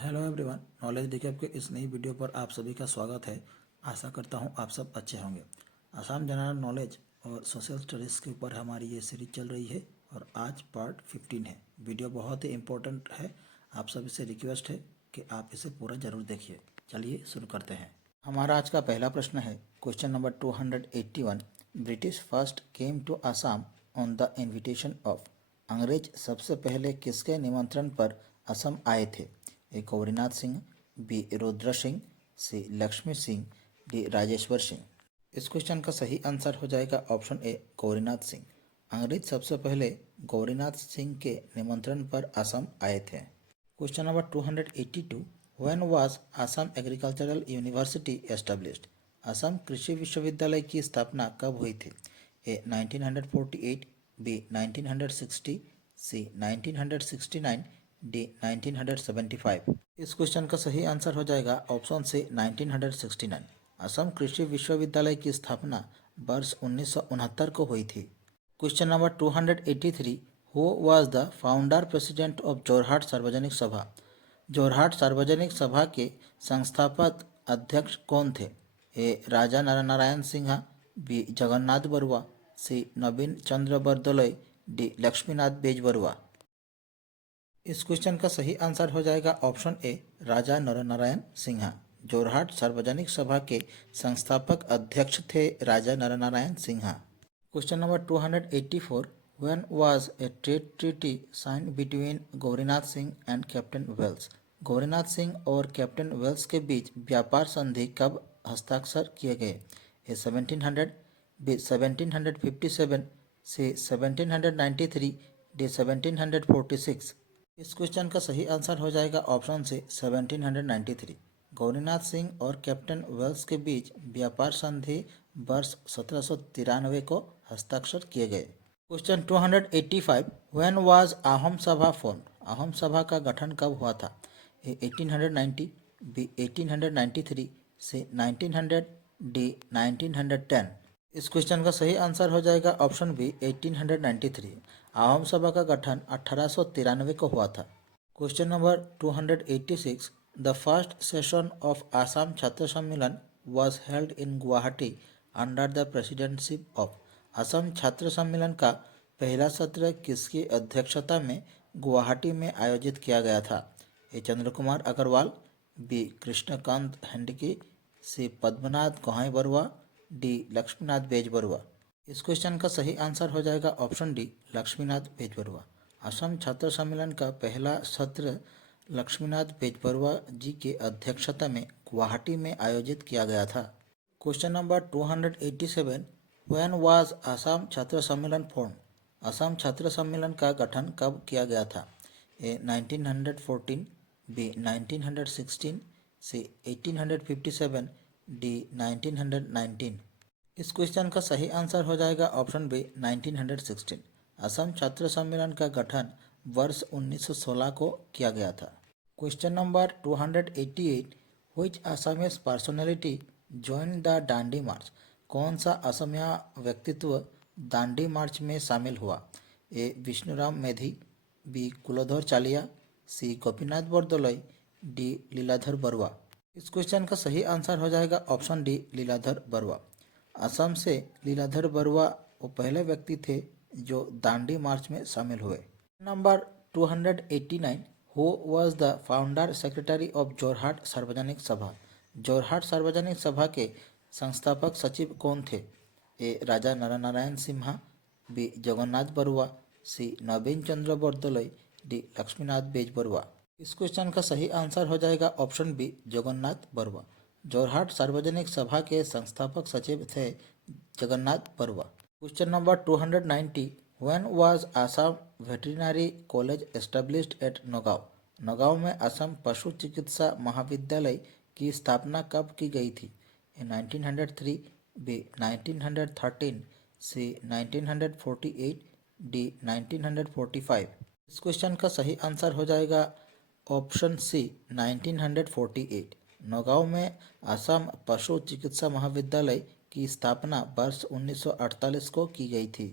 Hello everyone, knowledge डिकैप के इस नई वीडियो पर आप सभी का स्वागत है। आशा करता हूँ आप सब अच्छे होंगे। आसाम जनरल नॉलेज और सोशल स्टडीज़ के ऊपर हमारी ये सीरीज चल रही है और आज पार्ट 15 है। वीडियो बहुत ही इम्पोर्टेंट है। आप सभी से रिक्वेस्ट है कि आप इसे पूरा ज़रूर देखिए। चलिए शुरू करते हैं। हमारा आज का पहला प्रश्न है question number 281। British first came to Assam on the invitation of. अंग्रेज सबसे पहले किसके निमंत्रण पर असम आए थे? A Gaurinath Singh, B Rudra Singh, C Lakshmi Singh, D Rajeshwar Singh. इस क्वेश्चन का सही आंसर हो जाएगा ऑप्शन ए गौरीनाथ सिंह। अंग्रेज सबसे पहले गौरीनाथ सिंह के निमंत्रण पर असम आए थे। Question number 282। When was Assam agricultural university established? Assam कृषि विश्वविद्यालय की स्थापना कब हुई थी? ए 1948, बी 1960, सी 1969, डी 1975। इस क्वेश्चन का सही आंसर हो जाएगा ऑप्शन सी 1969। असम कृषि विश्वविद्यालय की स्थापना वर्ष 1969 को हुई थी। Question number 283। Who was the founder president of Jorhat सार्वजनिक सभा? जोरहाट सार्वजनिक सभा के संस्थापक अध्यक्ष कौन थे? A Raja Naranarayan Sinha, B Jagannath Barua, C नवीन चंद्र बरदोलई, डी लक्ष्मीनाथ बेजबरुआ। इस क्वेश्चन का सही आंसर हो जाएगा ऑप्शन ए राजा नरनारायण सिन्हा। जोरहाट सार्वजनिक सभा के संस्थापक अध्यक्ष थे Raja Naranarayan Sinha. Question number 284। When was a trade treaty signed between Gaurinath Singh and Captain Welsh? Gaurinath Singh और कैप्टन वेल्स के बीच व्यापार संधि कब हस्ताक्षर किए गए? ए 1700, बी 1757, सी 1793, डी 1746। इस क्वेश्चन का सही आंसर हो जाएगा ऑप्शन से 1793। गौरीनाथ सिंह और कैप्टन वेल्स के बीच व्यापार संधि वर्ष 1793 को हस्ताक्षर किए गए। क्वेश्चन 285। व्हेन वाज अहोम सभा फॉर्म? अहोम सभा का गठन कब हुआ था? ए 1890, बी 1893, सी 1900, डी 1910। इस क्वेश्चन का सही आंसर हो जाएगा ऑप्शन बी 1893। अहोम सभा का गठन 1893 को हुआ था। Question number 286। The first session of Assam छात्र सम्मेलन was held in Guwahati under the presidentship of. Assam छात्र सम्मेलन का पहला सत्र किसकी अध्यक्षता में गुवाहाटी में आयोजित किया गया था? ए चंद्र कुमार अग्रवाल, बी कृष्णकांत हैंडकी, सी पद्मनाथ गोहाई बरुआ, डी लक्ष्मीनाथ बेजबरुआ। इस क्वेश्चन का सही आंसर हो जाएगा ऑप्शन डी लक्ष्मीनाथ बेजबरुआ। असम छात्र सम्मेलन का पहला सत्र लक्ष्मीनाथ बेजबरुआ जी के अध्यक्षता में गुवाहाटी में आयोजित किया गया था। Question number 287। When was Assam छात्र सम्मेलन फॉर्म? असम छात्र सम्मेलन का गठन कब किया गया था? ए 1914, बी 1916, सी 1857, डी 1919। इस क्वेश्चन का सही आंसर हो जाएगा ऑप्शन बी 1916। असम छात्र सम्मेलन का गठन वर्ष 1916 को किया गया था। Question number 288। Which Assamese personality join the Dandi March? कौन सा असमिया व्यक्तित्व दांडी मार्च में शामिल हुआ? A Bishnuram Medhi, B Kuladhar Chaliha, C Gopinath Bordoloi, D Liladhar Barua. इस क्वेश्चन का सही आंसर हो जाएगा ऑप्शन डी लीलाधर बरुआ। असम से लीलाधर बरुआ वो पहले व्यक्ति थे जो दांडी मार्च में शामिल हुए। Number 289। Who was the founder secretary of Jorhat सार्वजनिक सभा? जोरहाट सार्वजनिक सभा के संस्थापक सचिव कौन थे? A Raja Naranarayan Simha, B Jagannath Barua, C नवीन चंद्र बरदोलई, डी लक्ष्मीनाथ बेजबरुआ। इस क्वेश्चन का सही आंसर हो जाएगा ऑप्शन बी जगन्नाथ बरुआ। जोरहाट सार्वजनिक सभा के संस्थापक सचिव थे Jagannath Barua. Question number 290। When was Assam veterinary college established at Nagaon? Nagaon में असम पशु चिकित्सा महाविद्यालय की स्थापना कब की गई थी? ए 1903, बी 1913, सी 1948, डी 1945। इस क्वेश्चन का सही आंसर हो जाएगा ऑप्शन सी 1948। नौगांव में असम पशु चिकित्सा महाविद्यालय की स्थापना वर्ष 1948 को की गई थी।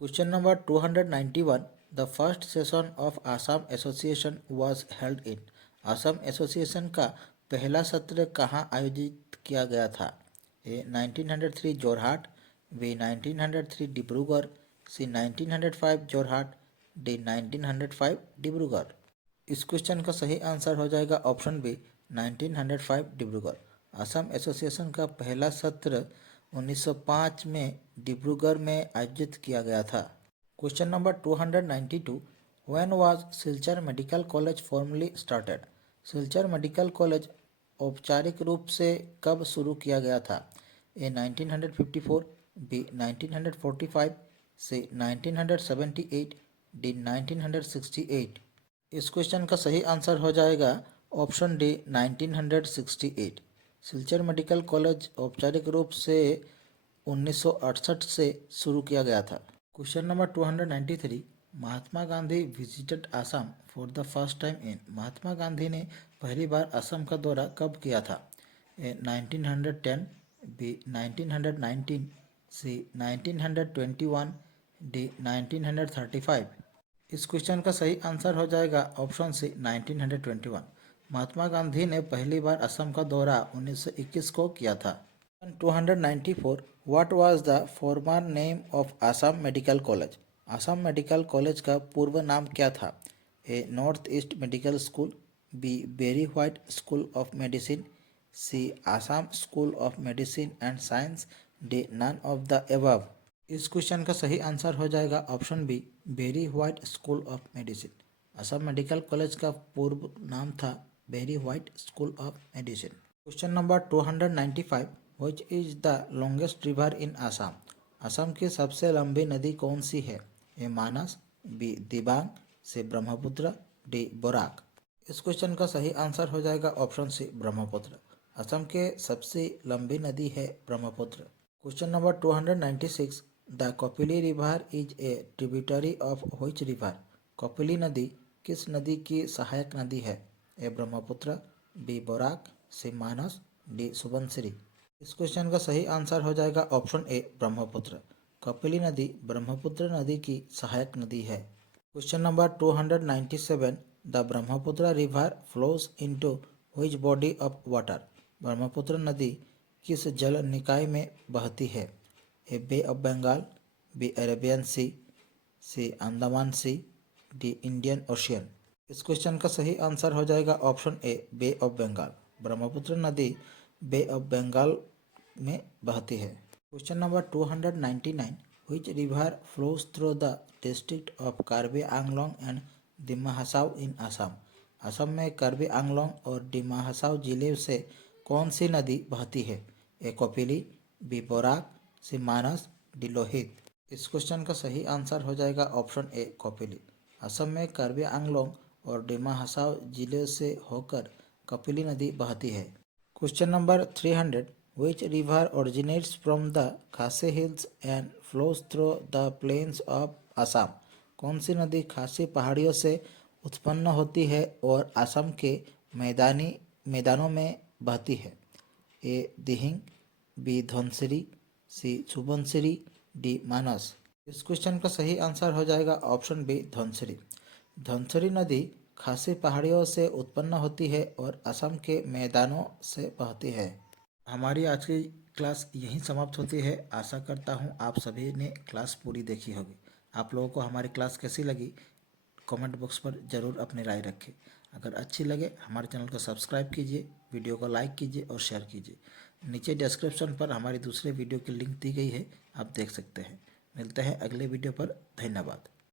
Question number 291। The first session of Assam association was held in. Assam association का पहला सत्र कहाँ आयोजित किया गया था? A 1903 Jorhat, B 1903 Dibrugarh, C 1905 Jorhat, D 1905 Dibrugarh. इस क्वेश्चन का सही आंसर हो जाएगा option B 1905 Dibrugarh. Assam association का पहला सत्र 1905 में डिब्रूगढ़ में आयोजित किया गया था। Question number 292, when was Silchar Medical College formally started? Silchar Medical College औपचारिक रूप से कब शुरू किया गया था? A 1954, B 1945, C 1978, D 1968। इस क्वेश्चन का सही आंसर हो जाएगा option D 1968। Silchar Medical College औपचारिक रूप से 1968 से शुरू किया गया था। Question number 293, Mahatma Gandhi visited Assam for the first time in? Mahatma Gandhi ने पहली बार असम का दौरा कब किया था? ए 1910, बी 1919, सी 1921, डी 1935। इस क्वेश्चन का सही आंसर हो जाएगा ऑप्शन सी 1921। महात्मा गांधी ने पहली बार असम का दौरा 1921 को किया था। 294, what was the former name of Assam Medical College? Assam Medical College का पूर्व नाम क्या था? A North East Medical School, B Berry White School of Medicine, C Assam School of Medicine and Science, D none of the above. इस question का सही answer हो जाएगा option B Berry White School of Medicine. Assam Medical College का पूर्व नाम था Berry White School of medicine. Question number 295, which is the longest river in Assam? Assam की सबसे लंबी नदी कौन सी है? ए मानस, बी दिबांग, सी ब्रह्मपुत्र, डी बोराक। इस क्वेश्चन का सही आंसर हो जाएगा ऑप्शन सी ब्रह्मपुत्र। असम के सबसे लंबी नदी है Brahmaputra. Question number 296, the Kapili river is a tributary of which river? Kapili नदी किस नदी की सहायक नदी है? ए ब्रह्मपुत्र, बी बोराक, सी मानस, डी सुबनसिरी। इस क्वेश्चन का सही आंसर हो जाएगा ऑप्शन ए ब्रह्मपुत्र। कपिली नदी ब्रह्मपुत्र नदी की सहायक नदी है। Question number 297, the Brahmaputra river flows into which body of water? Brahmaputra नदी किस जल निकाय में बहती है? A Bay of Bengal, B Arabian Sea, C Andaman Sea, D Indian Ocean. इस क्वेश्चन का सही आंसर हो जाएगा option A Bay of Bengal. Brahmaputra नदी बे ऑफ बंगाल में बहती है। Question number 299, which river flows through the district of Karbi Anglong and दिमा हसाओ इन आसाम? असम में कार्बी आंगलोंग और दिमा हसाओ जिले से कौन सी नदी बहती है? ए कपिली, बी बोराक, सी मानस, डी लोहित। इस क्वेश्चन का सही आंसर हो जाएगा ऑप्शन ए कपिली। असम में कार्बी आंगलोंग और दिमा हसाओ जिले से होकर कपिली नदी बहती है। Question number 300, which river originates from the Khasi Hills and flows through the plains of Assam? कौन सी नदी खासी पहाड़ियों से उत्पन्न होती है और असम के मैदानों में बहती है? ए दिहिंग, बी धनसिरी, सी सुबनसिरी, डी मानस। इस क्वेश्चन का सही आंसर हो जाएगा ऑप्शन बी धनसिरी। धनसिरी नदी खासी पहाड़ियों से उत्पन्न होती है और असम के मैदानों से बहती है। हमारी आज की क्लास यहीं समाप्त होती है। आशा करता हूँ आप सभी ने क्लास पूरी देखी होगी। आप लोगों को हमारी क्लास कैसी लगी कमेंट बॉक्स पर ज़रूर अपनी राय रखें। अगर अच्छी लगे हमारे चैनल को सब्सक्राइब कीजिए, वीडियो को लाइक कीजिए और शेयर कीजिए। नीचे डिस्क्रिप्शन पर हमारी दूसरे वीडियो की लिंक दी गई है, आप देख सकते हैं। मिलते हैं अगले वीडियो पर। धन्यवाद।